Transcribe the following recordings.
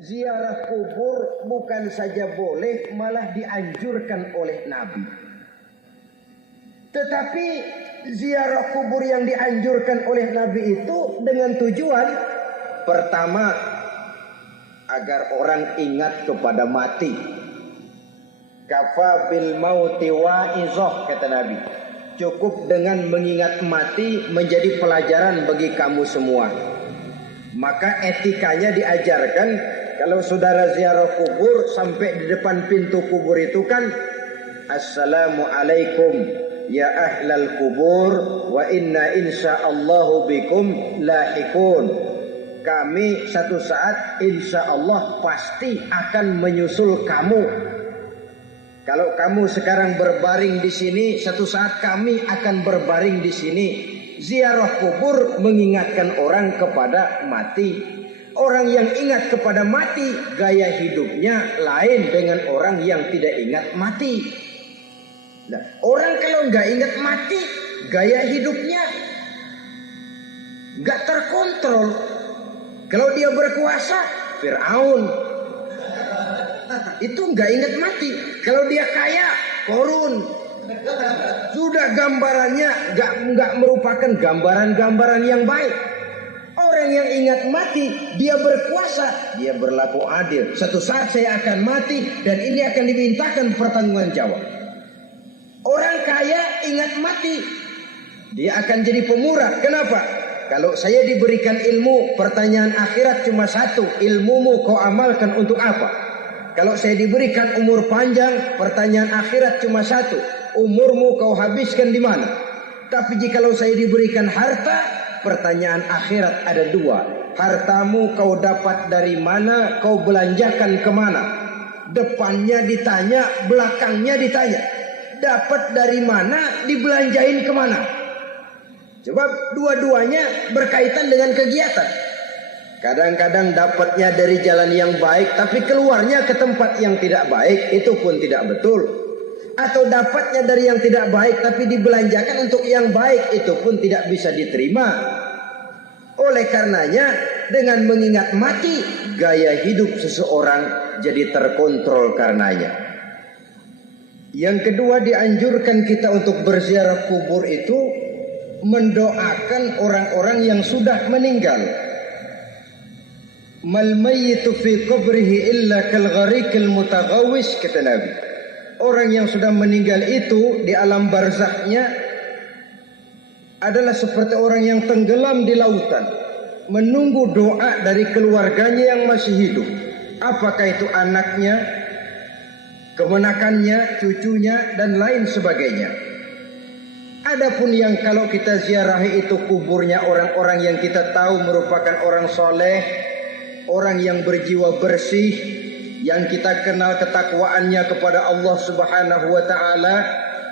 ziarah kubur bukan saja boleh, malah dianjurkan oleh Nabi. Tetapi ziarah kubur yang dianjurkan oleh Nabi itu dengan tujuan pertama, agar orang ingat kepada mati. Kafa bil mauti wa'izah, kata Nabi. Cukup dengan mengingat mati menjadi pelajaran bagi kamu semua. Maka etikanya diajarkan, kalau saudara ziarah kubur sampai di depan pintu kubur itu kan, Assalamualaikum ya ahlal kubur wa inna insyaallahu bikum lahikun. Kami satu saat insya Allah pasti akan menyusul kamu. Kalau kamu sekarang berbaring di sini, satu saat kami akan berbaring di sini. Ziarah kubur mengingatkan orang kepada mati. Orang yang ingat kepada mati, gaya hidupnya lain dengan orang yang tidak ingat mati. Nah, orang kalau nggak ingat mati, gaya hidupnya nggak terkontrol. Kalau dia berkuasa, Fir'aun. Itu nggak ingat mati. Kalau dia kaya, Korun. Sudah gambarannya nggak merupakan gambaran-gambaran yang baik. Orang yang ingat mati, dia berkuasa, dia berlaku adil. Satu saat saya akan mati dan ini akan dimintakan pertanggungan jawab. Orang kaya ingat mati, dia akan jadi pemurah. Kenapa? Kalau saya diberikan ilmu, pertanyaan akhirat cuma satu, ilmumu kau amalkan untuk apa? Kalau saya diberikan umur panjang, pertanyaan akhirat cuma satu, umurmu kau habiskan di mana? Tapi jikalau saya diberikan harta, pertanyaan akhirat ada dua, hartamu kau dapat dari mana, kau belanjakan kemana? Depannya ditanya, belakangnya ditanya, dapat dari mana, dibelanjain kemana? Sebab dua-duanya berkaitan dengan kegiatan. Kadang-kadang dapatnya dari jalan yang baik, tapi keluarnya ke tempat yang tidak baik, itu pun tidak betul. Atau dapatnya dari yang tidak baik, tapi dibelanjakan untuk yang baik, itu pun tidak bisa diterima. Oleh karenanya, dengan mengingat mati, gaya hidup seseorang jadi terkontrol karenanya. Yang kedua, dianjurkan kita untuk berziarah kubur itu mendoakan orang-orang yang sudah meninggal. Mal mayyitu fi qabrihi illa kal gharikil mutaghawis, kata Nabi. Orang yang sudah meninggal itu di alam barzaknya adalah seperti orang yang tenggelam di lautan, menunggu doa dari keluarganya yang masih hidup. Apakah itu anaknya, kemenakannya, cucunya, dan lain sebagainya. Adapun yang kalau kita ziarahi itu kuburnya orang-orang yang kita tahu merupakan orang soleh, orang yang berjiwa bersih, yang kita kenal ketakwaannya kepada Allah Subhanahu wa taala,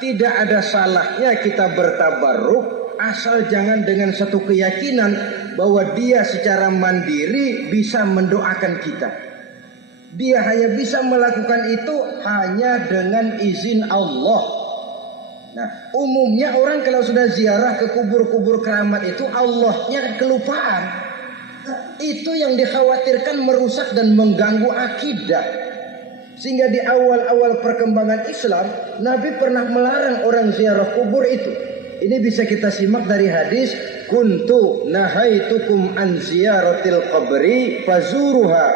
tidak ada salahnya kita bertabarruk, asal jangan dengan satu keyakinan bahwa dia secara mandiri bisa mendoakan kita. Dia hanya bisa melakukan itu hanya dengan izin Allah. Nah, umumnya orang kalau sudah ziarah ke kubur-kubur keramat itu Allahnya kelupaan. Itu yang dikhawatirkan merusak dan mengganggu akidah. Sehingga di awal-awal perkembangan Islam, Nabi pernah melarang orang ziarah kubur itu. Ini bisa kita simak dari hadis, kuntu nahaitukum an ziyaratil qabri fazuruha.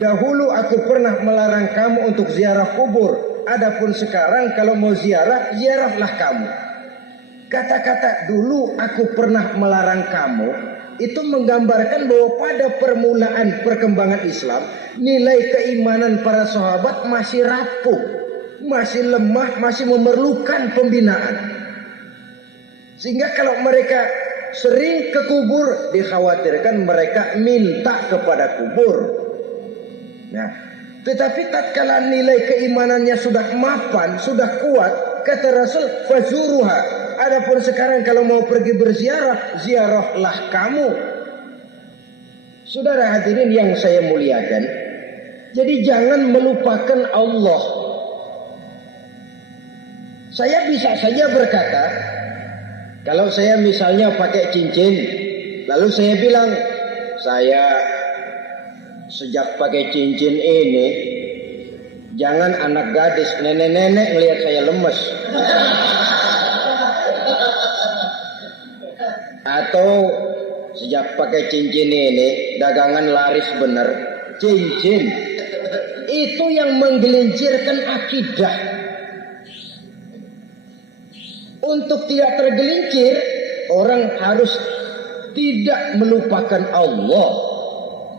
Dahulu aku pernah melarang kamu untuk ziarah kubur. Adapun sekarang kalau mau ziarah, ziarahlah kamu. Kata-kata dulu aku pernah melarang kamu itu menggambarkan bahwa pada permulaan perkembangan Islam, nilai keimanan para sahabat masih rapuh, masih lemah, masih memerlukan pembinaan. Sehingga kalau mereka sering ke kubur, dikhawatirkan mereka minta kepada kubur. Nah, tetapi tatkala nilai keimanannya sudah mapan, sudah kuat, kata Rasul, fazuruha. Adapun sekarang kalau mau pergi berziarah, ziarahlah kamu. Saudara hadirin yang saya muliakan, jadi jangan melupakan Allah. Saya bisa saja berkata, kalau saya misalnya pakai cincin, lalu saya bilang, saya Sejak pakai cincin ini, jangan anak gadis, nenek-nenek ngelihat saya lemes. Atau sejak pakai cincin ini, dagangan laris bener. Cincin itu yang menggelincirkan akidah. Untuk tidak tergelincir, orang harus tidak melupakan Allah.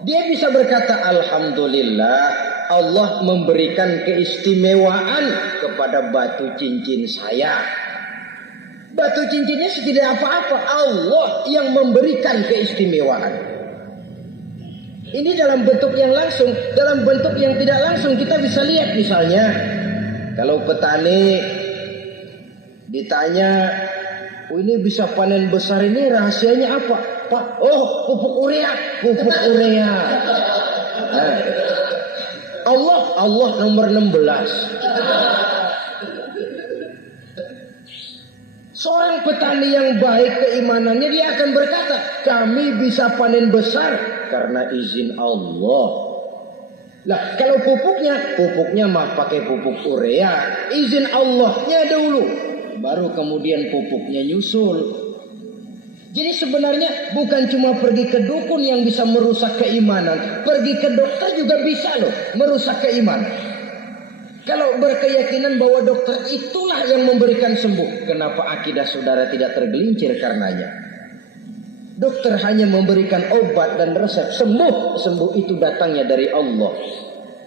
Dia bisa berkata, alhamdulillah, Allah memberikan keistimewaan kepada batu cincin saya. Batu cincinnya tidak apa-apa, Allah yang memberikan keistimewaan. Ini dalam bentuk yang langsung. Dalam bentuk yang tidak langsung kita bisa lihat, misalnya kalau petani ditanya, oh ini bisa panen besar ini rahasianya apa? Pak, oh pupuk urea. Nah, Allah nomor 16. Seorang petani yang baik keimanannya, dia akan berkata, kami bisa panen besar karena izin Allah. Lah kalau pupuknya mah pakai pupuk urea, izin Allahnya dulu, baru kemudian pupuknya nyusul. Jadi sebenarnya bukan cuma pergi ke dukun yang bisa merusak keimanan, pergi ke dokter juga bisa loh merusak keimanan. Kalau berkeyakinan bahwa dokter itulah yang memberikan sembuh, kenapa akidah saudara tidak tergelincir karenanya? Dokter hanya memberikan obat dan resep, sembuh itu datangnya dari Allah.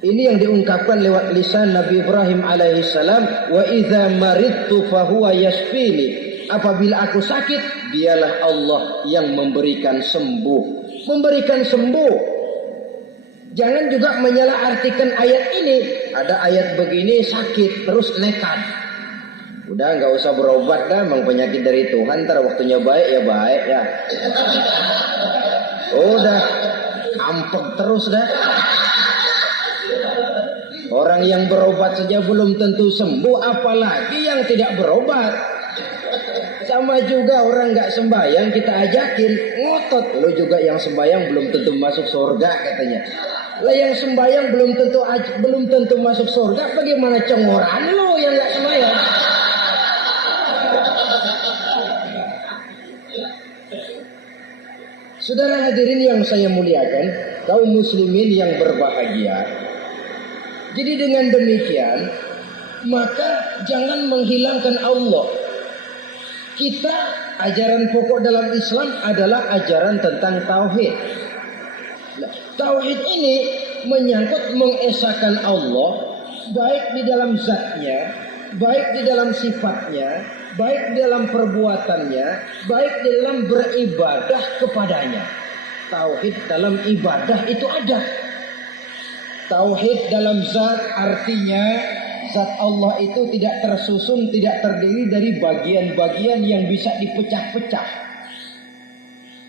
Ini yang diungkapkan lewat lisan Nabi Ibrahim alaihissalam, wa idza maridtu fahuwa yashfini. Apabila aku sakit, dialah Allah yang memberikan sembuh. Memberikan sembuh. Jangan juga menyalahartikan ayat ini. Ada ayat begini sakit terus nekat. Udah nggak usah berobat dah, memang penyakit dari Tuhan. Ntar waktunya baik ya. Udah ampek terus dah. Orang yang berobat saja belum tentu sembuh, apalagi yang tidak berobat. Sama juga orang nggak sembahyang kita ajakin ngotot, lo juga yang sembahyang belum tentu masuk surga katanya. Lah yang sembahyang belum tentu masuk surga, bagaimana cengoran lo yang nggak sembahyang? Saudara hadirin yang saya muliakan, kaum muslimin yang berbahagia. Jadi dengan demikian, maka jangan menghilangkan Allah. Kita, ajaran pokok dalam Islam adalah ajaran tentang tauhid. Tauhid ini menyangkut mengesahkan Allah, baik di dalam zatnya, baik di dalam sifatnya, baik di dalam perbuatannya, baik di dalam beribadah kepadanya. Tauhid dalam ibadah itu ada. Tauhid dalam zat artinya zat Allah itu tidak tersusun, tidak terdiri dari bagian-bagian yang bisa dipecah-pecah.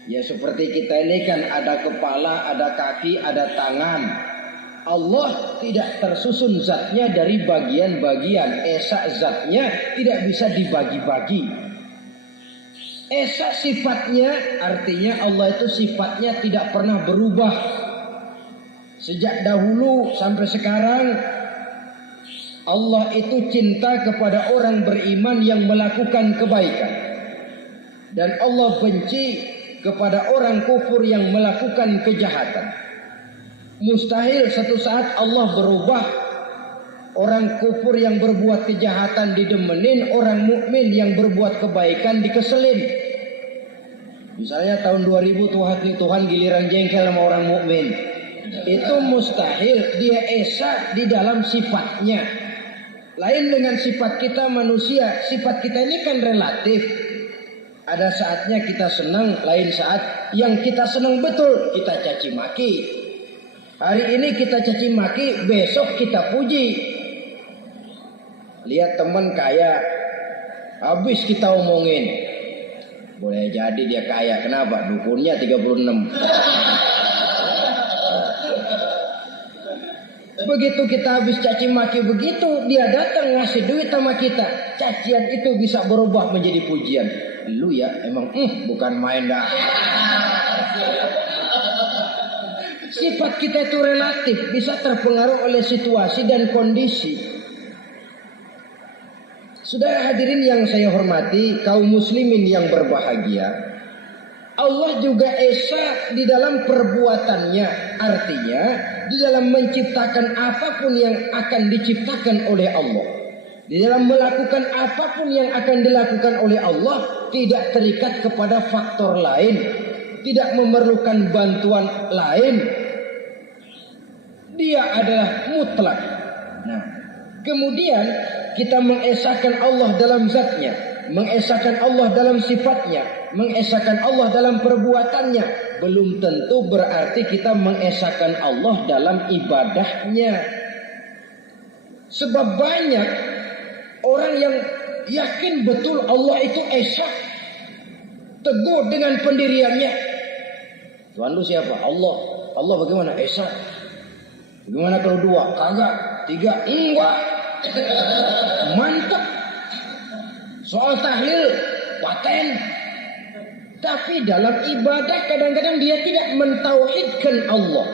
Ya seperti kita ini kan ada kepala, ada kaki, ada tangan. Allah tidak tersusun zatnya dari bagian-bagian. Esa zatnya tidak bisa dibagi-bagi. Esa sifatnya artinya Allah itu sifatnya tidak pernah berubah. Sejak dahulu sampai sekarang Allah itu cinta kepada orang beriman yang melakukan kebaikan. Dan Allah benci kepada orang kufur yang melakukan kejahatan. Mustahil satu saat Allah berubah. Orang kufur yang berbuat kejahatan didemenin, orang mukmin yang berbuat kebaikan dikeselin. Misalnya tahun 2000 Tuhan giliran jengkel sama orang mukmin. Itu mustahil, dia esa di dalam sifatnya. Lain dengan sifat kita manusia. Sifat kita ini kan relatif. Ada saatnya kita senang, lain saat yang kita senang betul kita caci maki. Hari ini kita caci maki, besok kita puji. Lihat teman kaya, habis kita omongin. Boleh jadi dia kaya, kenapa? Dukunnya 36. Begitu kita habis caci maki begitu, dia datang ngasih duit sama kita. Cacian itu bisa berubah menjadi pujian. Lu ya emang bukan main dah. Sifat kita itu relatif, bisa terpengaruh oleh situasi dan kondisi. Saudara hadirin yang saya hormati, kaum muslimin yang berbahagia, Allah juga esa di dalam perbuatannya. Artinya, di dalam menciptakan apapun yang akan diciptakan oleh Allah, di dalam melakukan apapun yang akan dilakukan oleh Allah, tidak terikat kepada faktor lain, tidak memerlukan bantuan lain. Dia adalah mutlak. Nah, kemudian kita mengesahkan Allah dalam zatnya, mengesahkan Allah dalam sifatnya, mengesahkan Allah dalam perbuatannya. Belum tentu berarti kita mengesahkan Allah dalam ibadahnya. Sebab banyak orang yang yakin betul Allah itu esa, teguh dengan pendiriannya. Tuhan lu siapa? Allah. Allah bagaimana? Esa. Bagaimana kalau dua? Kagak. Tiga? Enggak. Mantap. Soal tahlil paten. Tapi dalam ibadah kadang-kadang dia tidak mentauhidkan Allah.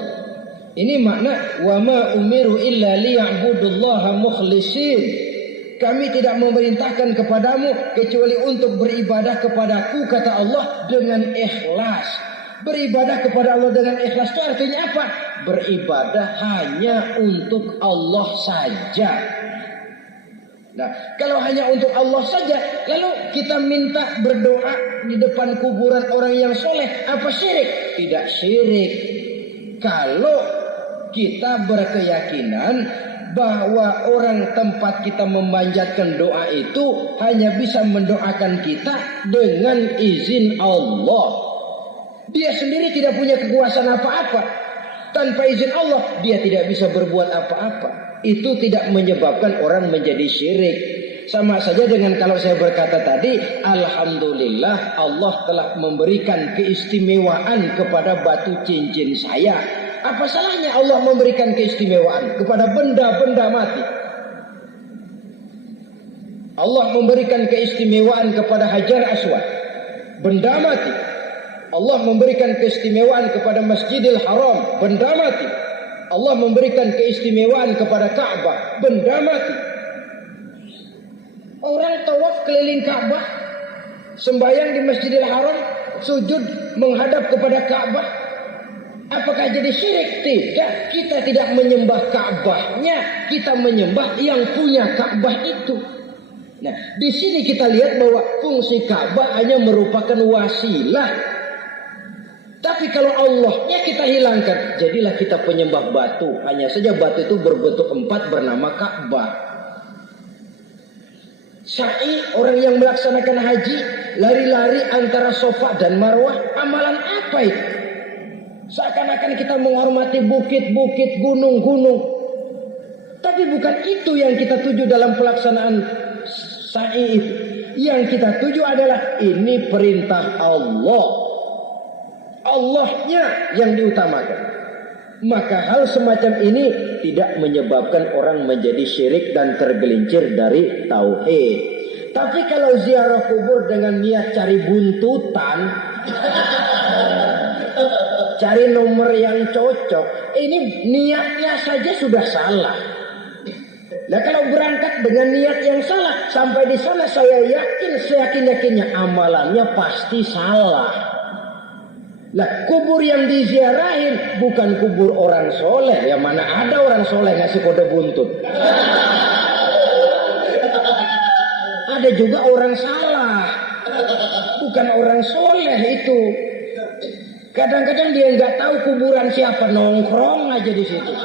Ini makna wa ma umiru illa liya'budullaha mukhlisin. Kami tidak memerintahkan kepadamu kecuali untuk beribadah kepadaku, kata Allah, dengan ikhlas. Beribadah kepada Allah dengan ikhlas itu artinya apa? Beribadah hanya untuk Allah saja. Nah, kalau hanya untuk Allah saja, lalu kita minta berdoa di depan kuburan orang yang soleh, apa syirik? Tidak syirik. Kalau kita berkeyakinan bahwa orang tempat kita memanjatkan doa itu hanya bisa mendoakan kita dengan izin Allah. Dia sendiri tidak punya kekuasaan apa-apa. Tanpa izin Allah, dia tidak bisa berbuat apa-apa. Itu tidak menyebabkan orang menjadi syirik. Sama saja dengan kalau saya berkata tadi, alhamdulillah Allah telah memberikan keistimewaan kepada batu cincin saya. Apa salahnya Allah memberikan keistimewaan kepada benda-benda mati? Allah memberikan keistimewaan kepada Hajar Aswad, benda mati. Allah memberikan keistimewaan kepada Masjidil Haram, benda mati. Allah memberikan keistimewaan kepada Ka'bah, benda mati. Orang tawaf keliling Ka'bah, sembahyang di Masjidil Haram, sujud menghadap kepada Ka'bah. Apakah jadi syirik? Tidak. Kita tidak menyembah Ka'bahnya, kita menyembah yang punya Ka'bah itu. Nah, di sini kita lihat bahwa fungsi Ka'bah hanya merupakan wasilah. Tapi kalau Allahnya kita hilangkan, jadilah kita penyembah batu. Hanya saja batu itu berbentuk 4 bernama Ka'bah. Sa'i, orang yang melaksanakan haji, lari-lari antara Safa dan Marwah, amalan apa itu? Seakan-akan kita menghormati bukit-bukit, gunung-gunung. Tapi bukan itu yang kita tuju dalam pelaksanaan sa'i itu. Yang kita tuju adalah ini perintah Allah. Allahnya yang diutamakan. Maka hal semacam ini tidak menyebabkan orang menjadi syirik dan tergelincir dari tauhid. Tapi kalau ziarah kubur dengan niat cari buntutan, cari nomor yang cocok, ini niatnya saja sudah salah. Nah, kalau berangkat dengan niat yang salah, sampai di sana saya yakin, seyakin-yakinnya amalannya pasti salah. Nah, kubur yang diziarahin bukan kubur orang soleh. Yang mana ada orang soleh ngasih kode buntut. Ada juga orang salah, bukan orang soleh itu. Kadang-kadang dia nggak tahu kuburan siapa, nongkrong aja di situ.